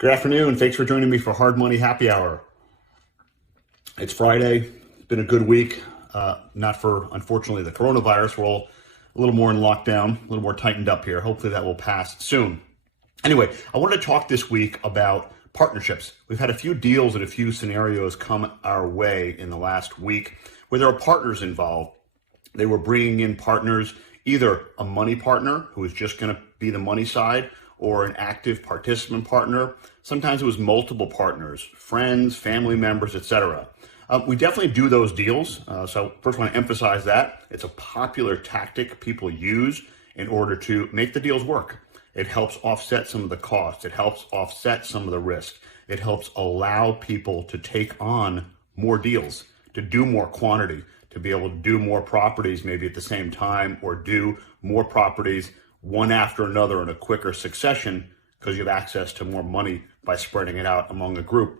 Good afternoon. Thanks for joining me for Hard Money Happy Hour. It's Friday. It's been a good week. Not for, unfortunately, the coronavirus. We're all a little more in lockdown, a little more tightened up here. Hopefully that will pass soon. Anyway, I wanted to talk this week about partnerships. We've had a few deals and a few scenarios come our way in the last week where there are partners involved. They were bringing in partners, either a money partner who is just going to be the money side, or an active participant partner. Sometimes it was multiple partners, friends, family members, etc. We definitely do those deals. So first I want to emphasize that. It's a popular tactic people use in order to make the deals work. It helps offset some of the costs. It helps offset some of the risk. It helps allow people to take on more deals, to do more quantity, to be able to do more properties maybe at the same time, or do more properties one after another in a quicker succession because you have access to more money by spreading it out among a group.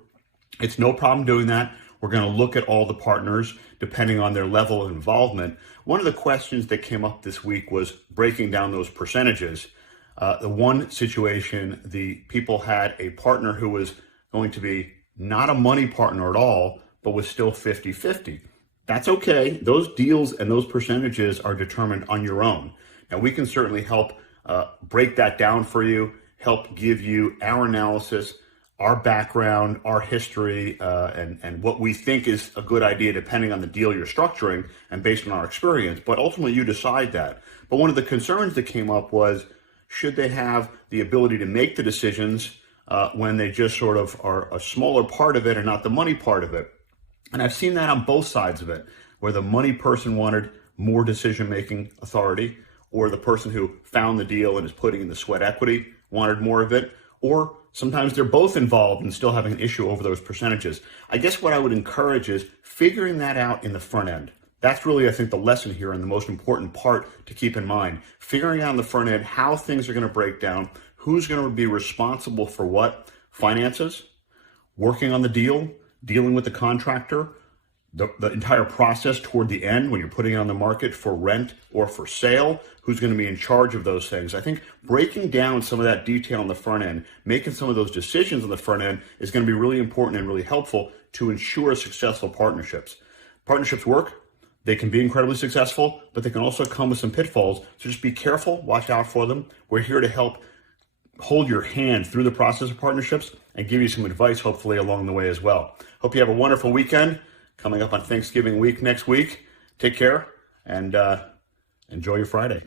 It's no problem doing that. We're going to look at all the partners depending on their level of involvement. One of the questions that came up this week was breaking down those percentages. The one situation, the people had a partner who was going to be not a money partner at all, but was still 50-50. That's okay. Those deals and those percentages are determined on your own. Now, we can certainly help break that down for you, help give you our analysis, our background, our history, and what we think is a good idea depending on the deal you're structuring and based on our experience. But ultimately, you decide that. But one of the concerns that came up was, should they have the ability to make the decisions when they just sort of are a smaller part of it and not the money part of it? And I've seen that on both sides of it, where the money person wanted more decision-making authority, or the person who found the deal and is putting in the sweat equity wanted more of it, or sometimes they're both involved and still having an issue over those percentages. I guess what I would encourage is figuring that out in the front end. That's really, I think, the lesson here and the most important part to keep in mind. Figuring out in the front end how things are going to break down, who's going to be responsible for what, finances, working on the deal, dealing with the contractor, the entire process toward the end when you're putting it on the market for rent or for sale, who's going to be in charge of those things. I think breaking down some of that detail on the front end, making some of those decisions on the front end is going to be really important and really helpful to ensure successful partnerships. Partnerships work. They can be incredibly successful, but they can also come with some pitfalls. So just be careful, watch out for them. We're here to help hold your hand through the process of partnerships and give you some advice, hopefully, along the way as well. Hope you have a wonderful weekend. Coming up on Thanksgiving week next week. Take care and enjoy your Friday.